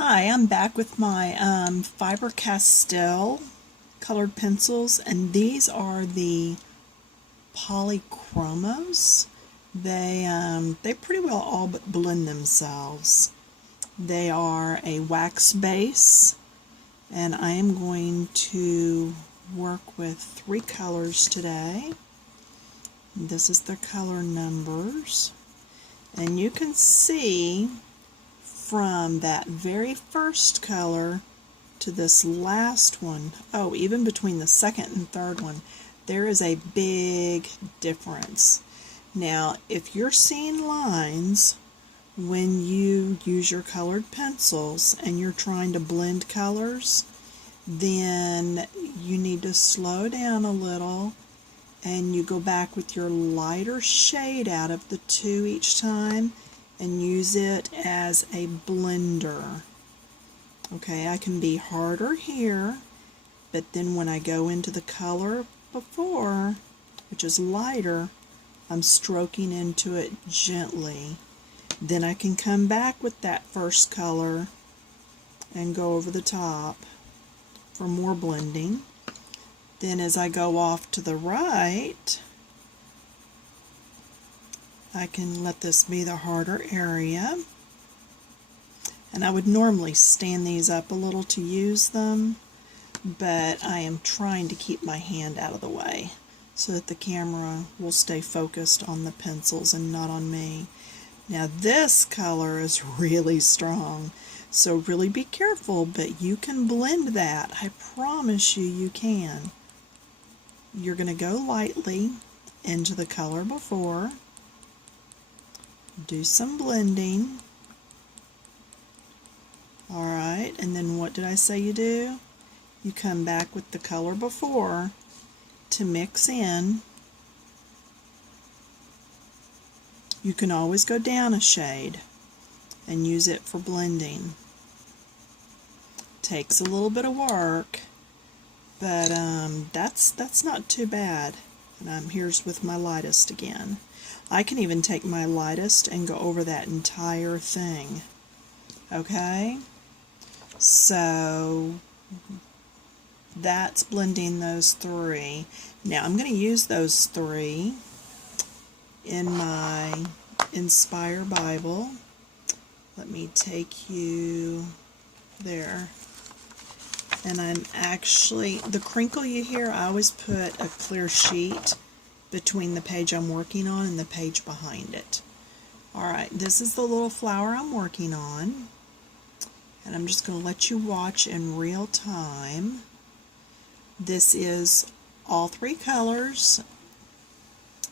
Hi, I'm back with my Faber-Castell colored pencils, and these are the Polychromos. They pretty well all but blend themselves. They are a wax base, and I am going to work with 3 colors today. This is their color numbers, and you can see from that very first color to this last one, oh, even between the second and third one, there is a big difference. Now, if you're seeing lines when you use your colored pencils and you're trying to blend colors, then you need to slow down a little and you go back with your lighter shade out of the 2 each time and use it as a blender. Okay, I can be harder here, but then when I go into the color before, which is lighter, I'm stroking into it gently. Then I can come back with that first color and go over the top for more blending. Then as I go off to the right, I can let this be the harder area, and I would normally stand these up a little to use them, but I am trying to keep my hand out of the way so that the camera will stay focused on the pencils and not on me. Now this color is really strong, so really be careful, but you can blend that. I promise you, you can. You're going to go lightly into the color before, do some blending. Alright, and then what did I say you do? You come back with the color before to mix in. You can always go down a shade and use it for blending. Takes a little bit of work, but that's not too bad. And here's with my lightest again. I can even take my lightest and go over that entire thing. Okay? So that's blending those 3. Now I'm going to use those 3 in my Inspire Bible. Let me take you there. And I'm actually, the crinkle you hear, I always put a clear sheet between the page I'm working on and the page behind it. Alright, this is the little flower I'm working on, and I'm just going to let you watch in real time. This is all 3 colors,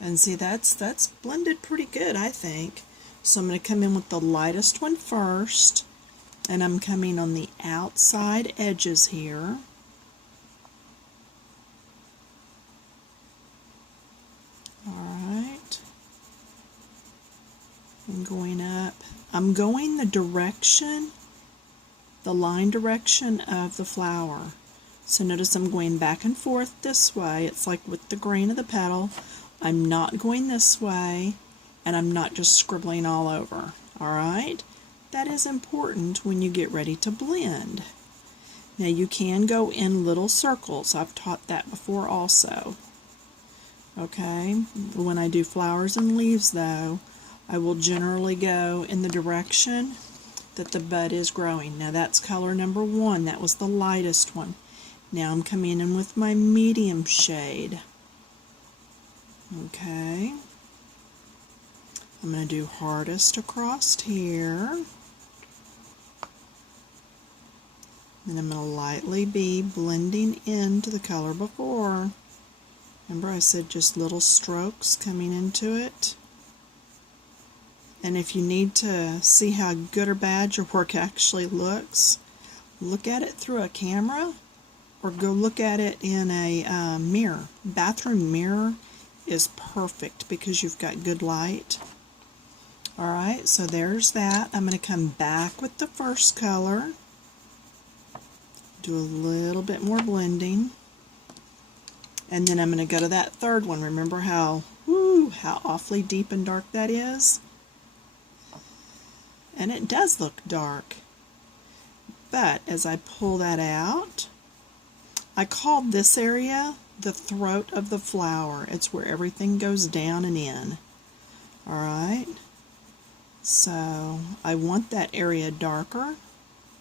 and see that's blended pretty good, I think. So I'm going to come in with the lightest one first, and I'm coming on the outside edges here. Alright, I'm going up. I'm going the direction, the line direction of the flower. So notice I'm going back and forth this way. It's like with the grain of the petal. I'm not going this way, and I'm not just scribbling all over. Alright? That is important when you get ready to blend. Now you can go in little circles. I've taught that before also. Okay, when I do flowers and leaves though, I will generally go in the direction that the bud is growing. Now that's color number 1. That was the lightest one. Now I'm coming in with my medium shade. Okay, I'm going to do hardest across here. And I'm going to lightly be blending into the color before. Remember I said just little strokes coming into it. And if you need to see how good or bad your work actually looks, look at it through a camera or go look at it in a mirror. Bathroom mirror is perfect because you've got good light. Alright, so there's that. I'm going to come back with the first color. Do a little bit more blending. And then I'm going to go to that third one. Remember how awfully deep and dark that is? And it does look dark. But as I pull that out, I call this area the throat of the flower. It's where everything goes down and in. Alright, so I want that area darker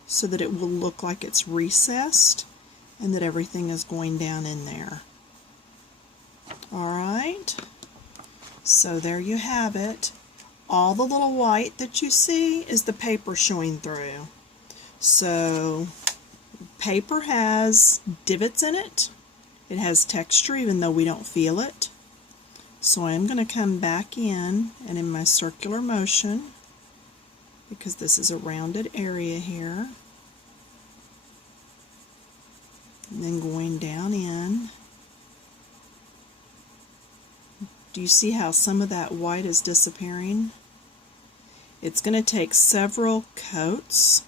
so that it will look like it's recessed and that everything is going down in there. Alright, so there you have it. All the little white that you see is the paper showing through. So paper has divots in it. It has texture even though we don't feel it. So I'm going to come back in and in my circular motion, because this is a rounded area here, and then going down in. Do you see how some of that white is disappearing? It's going to take several coats,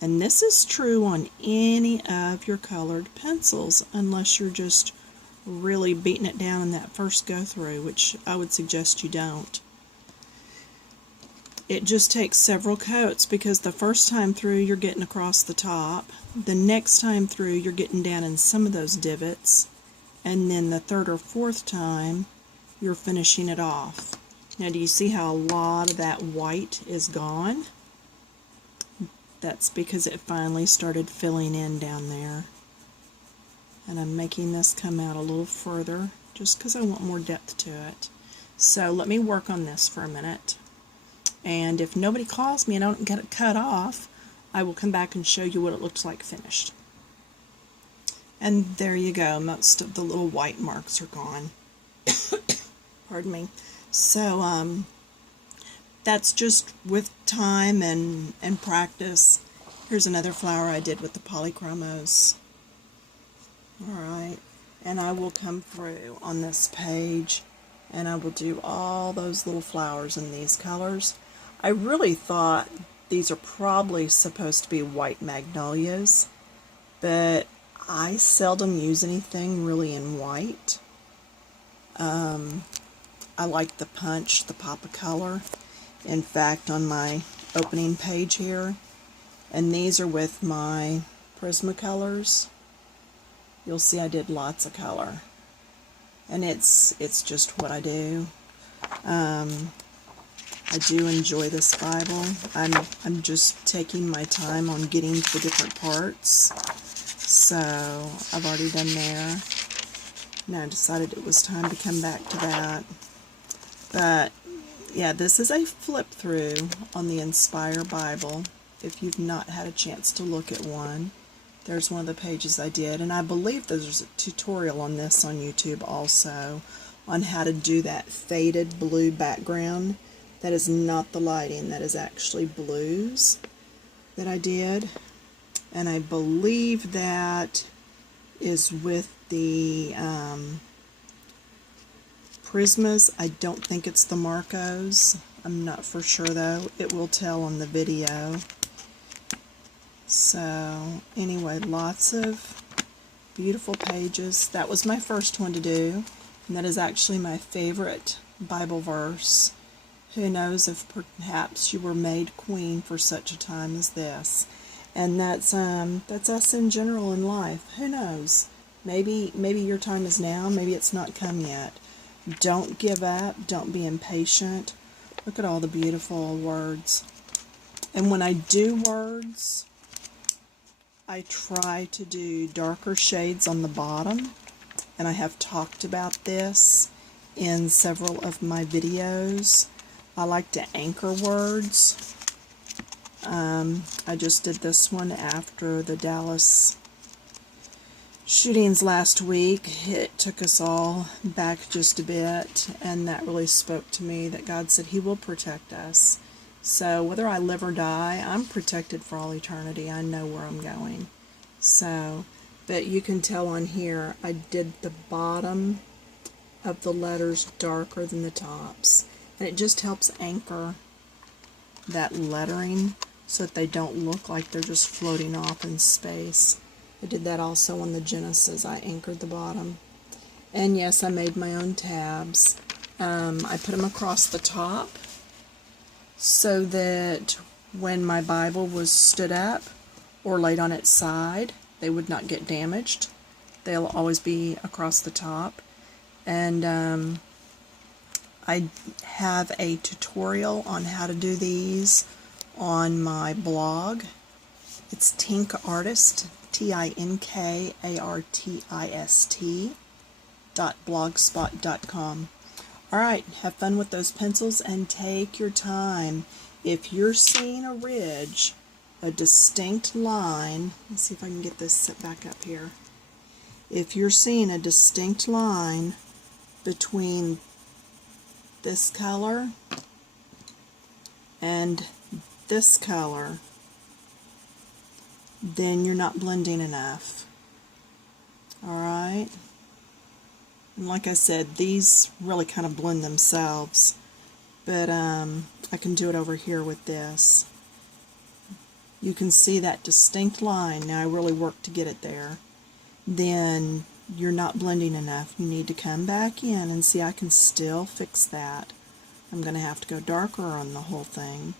and this is true on any of your colored pencils unless you're just really beating it down in that first go through, which I would suggest you don't. It just takes several coats, because the first time through you're getting across the top, the next time through you're getting down in some of those divots, and then the third or fourth time you're finishing it off. Now do you see how a lot of that white is gone? That's because it finally started filling in down there. And I'm making this come out a little further just because I want more depth to it. So let me work on this for a minute. And if nobody calls me and I don't get it cut off, I will come back and show you what it looks like finished. And there you go. Most of the little white marks are gone. Pardon me. So that's just with time and practice. Here's another flower I did with the Polychromos. Alright, and I will come through on this page and I will do all those little flowers in these colors. I really thought these are probably supposed to be white magnolias, but I seldom use anything really in white. I like the punch, the pop of color. In fact, on my opening page here, and these are with my Prismacolors, you'll see I did lots of color, and it's just what I do. I do enjoy this Bible. I'm just taking my time on getting to the different parts. So I've already done there. Now I decided it was time to come back to that. But yeah, this is a flip through on the Inspire Bible. If you've not had a chance to look at one, there's one of the pages I did, and I believe there's a tutorial on this on YouTube also on how to do that faded blue background. That is not the lighting, that is actually blues that I did, and I believe that is with the Prismas. I don't think it's the Marcos. I'm not for sure though. It will tell on the video. So anyway, lots of beautiful pages. That was my first one to do, and that is actually my favorite Bible verse. Who knows if perhaps you were made queen for such a time as this. And that's us in general in life. Who knows? Maybe your time is now, maybe it's not come yet. Don't give up, don't be impatient. Look at all the beautiful words. And when I do words, I try to do darker shades on the bottom, and I have talked about this in several of my videos. I like to anchor words. I just did this one after the Dallas shootings last week. It took us all back just a bit, and that really spoke to me that God said He will protect us. So whether I live or die, I'm protected for all eternity. I know where I'm going. So, but you can tell on here, I did the bottom of the letters darker than the tops. And it just helps anchor that lettering so that they don't look like they're just floating off in space. I did that also on the Genesis. I anchored the bottom. And yes, I made my own tabs. I put them across the top so that when my Bible was stood up, or laid on its side. They would not get damaged. They'll always be across the top. And I have a tutorial on how to do these on my blog. It's Tinkartist, tinkartist.blogspot.com. Alright, have fun with those pencils and take your time. If you're seeing a ridge, a distinct line, let's see if I can get this set back up here. If you're seeing a distinct line between this color and this color, then you're not blending enough. Alright? And like I said, these really kind of blend themselves, but I can do it over here with this. You can see that distinct line. Now I really worked to get it there. Then you're not blending enough. You need to come back in and see, I can still fix that. I'm going to have to go darker on the whole thing.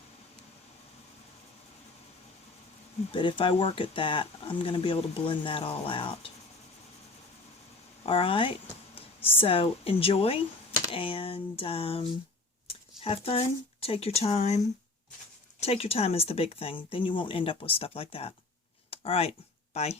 But if I work at that, I'm going to be able to blend that all out. Alright, so enjoy and have fun. Take your time. Take your time is the big thing. Then you won't end up with stuff like that. Alright, bye.